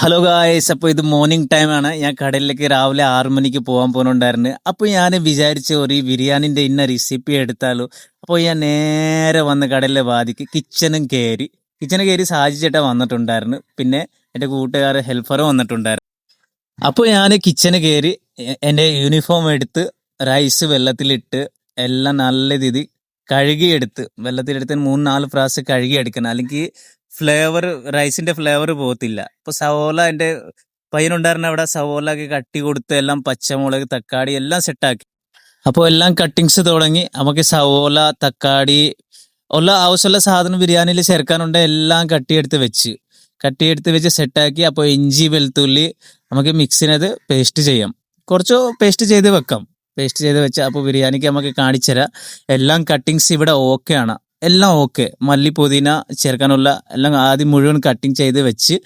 Hello guys, അപ്പോൾ ഇത് morning ടൈമാണ്. ഞാൻ കടലിലേക്ക് രാവിലെ 6 മണിക്ക് പോകാൻ പോകുന്നുണ്ടായിരുന്നു. അപ്പോൾ ഞാൻ വിചാരിച്ച ഒരു ബിരിയാണിൻ്റെ ഇന്ന റെസിപ്പി എടുത്താലോ. അപ്പോൾ ഞാൻ നേരെ വന്ന് കടലിലെ വാതിക്ക് കിച്ചനും കയറി സാധിച്ചിട്ട് വന്നിട്ടുണ്ടായിരുന്നു. പിന്നെ എൻ്റെ കൂട്ടുകാർ ഹെൽപ്പറും വന്നിട്ടുണ്ടായിരുന്നു. അപ്പോൾ ഞാൻ കിച്ചന് കയറി എൻ്റെ യൂണിഫോം എടുത്ത് റൈസ് വെള്ളത്തിലിട്ട് എല്ലാം നല്ല രീതി കഴുകിയെടുത്ത് വെള്ളത്തിലെടുത്ത് 3-4 പ്രാവശ്യം കഴുകിയെടുക്കണം. അല്ലെങ്കിൽ റൈസിന്റെ ഫ്ലേവർ പോകത്തില്ല. അപ്പോൾ സവോള എൻ്റെ പയ്യനുണ്ടായിരുന്ന അവിടെ സവോള ഒക്കെ കട്ടി കൊടുത്ത് എല്ലാം പച്ചമുളക് തക്കാളി എല്ലാം സെറ്റാക്കി. അപ്പോൾ എല്ലാം കട്ടിങ്സ് തുടങ്ങി. നമുക്ക് സവോള തക്കാളി ഉള്ള ആവശ്യമുള്ള സാധനം ബിരിയാണിയിൽ ചേർക്കാനുണ്ട്. എല്ലാം കട്ടിയെടുത്ത് വെച്ച് സെറ്റാക്കി. അപ്പോൾ ഇഞ്ചി വെളുത്തുള്ളി നമുക്ക് മിക്സിനത് പേസ്റ്റ് ചെയ്യാം. കുറച്ച് പേസ്റ്റ് ചെയ്ത് വെക്കാം. പേസ്റ്റ് ചെയ്ത് വെച്ചാൽ അപ്പോൾ ബിരിയാണിക്ക് നമുക്ക് കാണിച്ചുതരാം. എല്ലാം കട്ടിങ്സ് ഇവിടെ ഓക്കെ ആണ്. എല്ലാം ഓക്കെ. മല്ലി പുതിന ചേർക്കാനുള്ള എല്ലാം ആദ്യം മുഴുവൻ കട്ടിങ് ചെയ്ത് വെച്ച്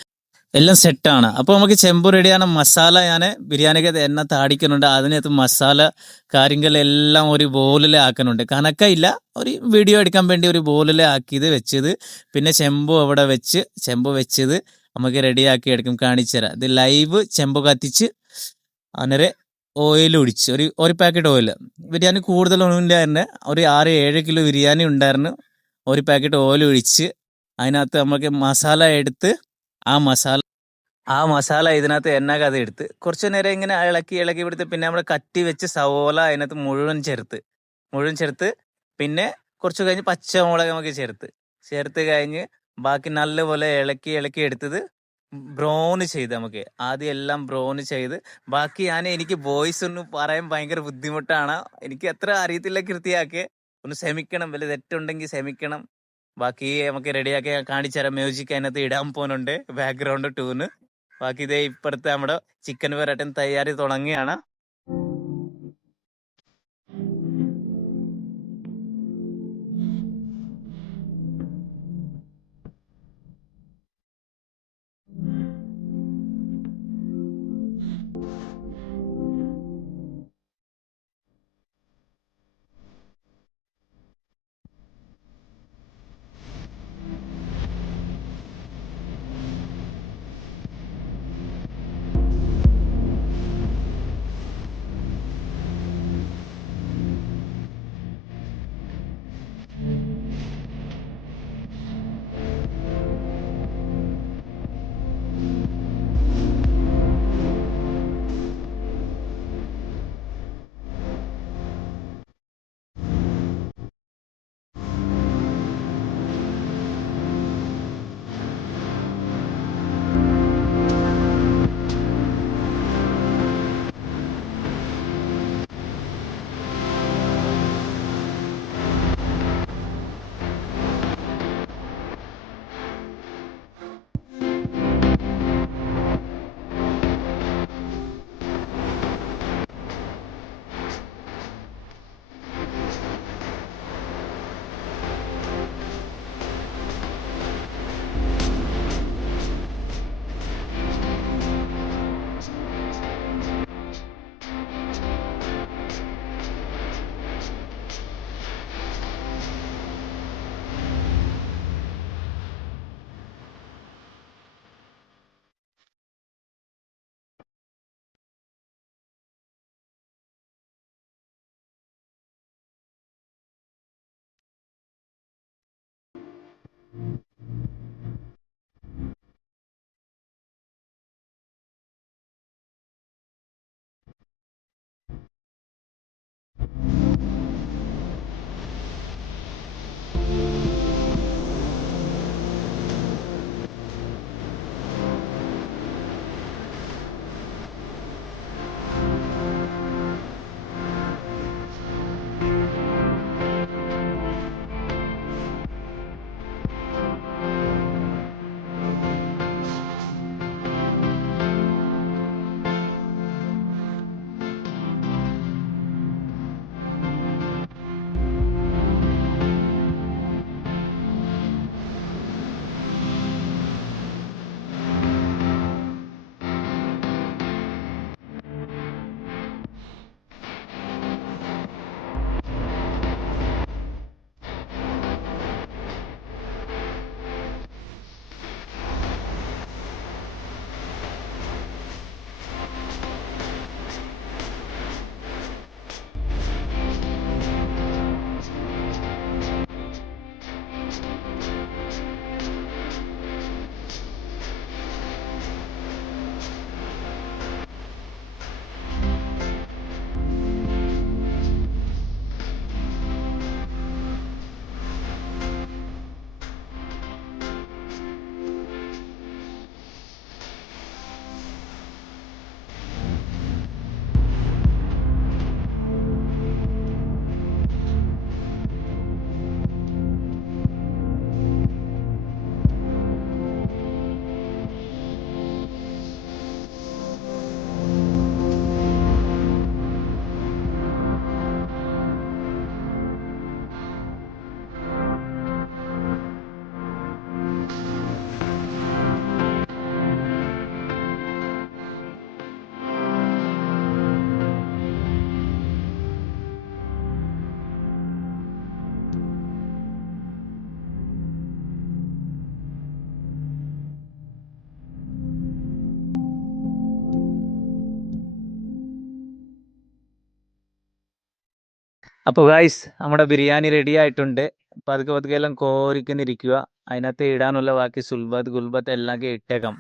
എല്ലാം സെറ്റാണ്. അപ്പോൾ നമുക്ക് ചെമ്പ് റെഡിയാണ്. മസാല ഞാൻ ബിരിയാണിക്ക് എണ്ണ താടിക്കുന്നുണ്ട്. അതിനകത്ത് മസാല കാര്യങ്ങളെല്ലാം ഒരു ബോളിൽ ആക്കുന്നുണ്ട്. കണക്കയില്ല, ഒരു വീഡിയോ എടുക്കാൻ വേണ്ടി ഒരു ബോളിൽ ആക്കിയത് വെച്ചത്. പിന്നെ ചെമ്പ് വെച്ചത് നമുക്ക് റെഡിയാക്കി എടുക്കും. കാണിച്ചു തരാം. ഇത് ലൈവ് ചെമ്പ് കത്തിച്ച് അന്നേരം ഓയിൽ ഒഴിച്ച് ഒരു പാക്കറ്റ് ഓയിൽ. ബിരിയാണി കൂടുതലൊന്നുമില്ലായിരുന്നു. ഒരു 6-7 കിലോ ബിരിയാണി ഉണ്ടായിരുന്നു. ഒരു പാക്കറ്റ് ഓയിൽ ഒഴിച്ച് അതിനകത്ത് നമുക്ക് മസാല എടുത്ത് ആ മസാല ഇതിനകത്ത് എണ്ണക്കത് എടുത്ത് കുറച്ച് നേരം ഇങ്ങനെ ഇളക്കി എടുത്ത് പിന്നെ നമ്മൾ കട്ടി വെച്ച് സവോള അതിനകത്ത് മുഴുവൻ ചേർത്ത് പിന്നെ കുറച്ച് കഴിഞ്ഞ് പച്ചമുളക് നമുക്ക് ചേർത്ത് കഴിഞ്ഞ് ബാക്കി നല്ലപോലെ ഇളക്കി എടുത്തത് ബ്രൗൺ ചെയ്ത് നമുക്ക് ആദ്യം എല്ലാം ബ്രൗൺ ചെയ്ത് ബാക്കി എനിക്ക് വോയിസ് ഒന്നും പറയാൻ ഭയങ്കര ബുദ്ധിമുട്ടാണ്. എനിക്ക് അത്ര അറിയത്തില്ല കൃത്യമാക്കി. ഒന്ന് ക്ഷമിക്കണം, വല്ല തെറ്റുണ്ടെങ്കിൽ ക്ഷമിക്കണം. ബാക്കി നമുക്ക് റെഡിയാക്കി കാണിച്ചു തരാം. മ്യൂസിക് അതിനകത്ത് ഇടാൻ പോകുന്നുണ്ട്, ബാക്ക്ഗ്രൗണ്ട് ട്യൂണ്. ബാക്കി ഇതേ ഇപ്പുറത്തെ നമ്മുടെ ചിക്കൻ വരട്ടൻ തയ്യാറി തുടങ്ങിയാണ്. അപ്പോൾ ഗായ്സ് നമ്മുടെ ബിരിയാണി റെഡി ആയിട്ടുണ്ട്. പതുക്കെ പതുക്കെ എല്ലാം കോരിക്കുന്നിരിക്കുക. അതിനകത്ത് ഇടാനുള്ള ബാക്കി സുൽബത്ത് ഗുൽബത്ത് എല്ലാം ഇട്ടേക്കാം.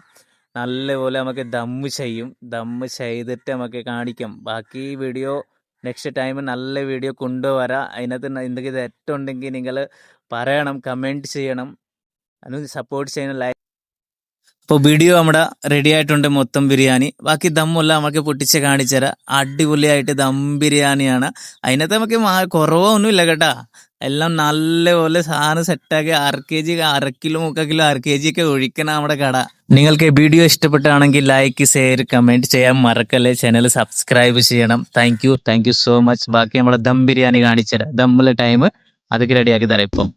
നല്ലപോലെ നമുക്ക് ദമ്മ് ചെയ്യും. ദമ്മ് ചെയ്തിട്ട് നമുക്ക് കാണിക്കാം. ബാക്കി വീഡിയോ നെക്സ്റ്റ് ടൈം നല്ല വീഡിയോ കൊണ്ടുവരാം. അതിനകത്ത് എന്തെങ്കിലും തെറ്റുണ്ടെങ്കിൽ നിങ്ങൾ പറയണം, കമൻറ്റ് ചെയ്യണം, അതിന് സപ്പോർട്ട് ചെയ്യണം. ലൈക്ക്. അപ്പോൾ വീഡിയോ നമ്മുടെ റെഡി ആയിട്ടുണ്ട് മൊത്തം ബിരിയാണി. ബാക്കി ദമ്മെല്ലാം നമുക്ക് പൊട്ടിച്ച് കാണിച്ചു തരാം. അടിപൊളിയായിട്ട് ദം ബിരിയാണിയാണ്. അതിനകത്ത് നമുക്ക് കുറവൊന്നുമില്ല കേട്ടാ. എല്ലാം നല്ലപോലെ സാധനം സെറ്റാക്കി 6 kg 1/2 കിലോ 3/4 കിലോ 1/2 kg ഒക്കെ ഒഴിക്കണം നമ്മുടെ കട. നിങ്ങൾക്ക് വീഡിയോ ഇഷ്ടപ്പെട്ടാണെങ്കിൽ ലൈക്ക് ഷെയർ കമൻറ്റ് ചെയ്യാൻ മറക്കല്ലേ. ചാനൽ സബ്സ്ക്രൈബ് ചെയ്യണം. Thank you so much. ബാക്കി നമ്മളെ ദം ബിരിയാണി കാണിച്ചു തരാം. ദമ്മിലെ ടൈം അതൊക്കെ റെഡിയാക്കി തരാം ഇപ്പം.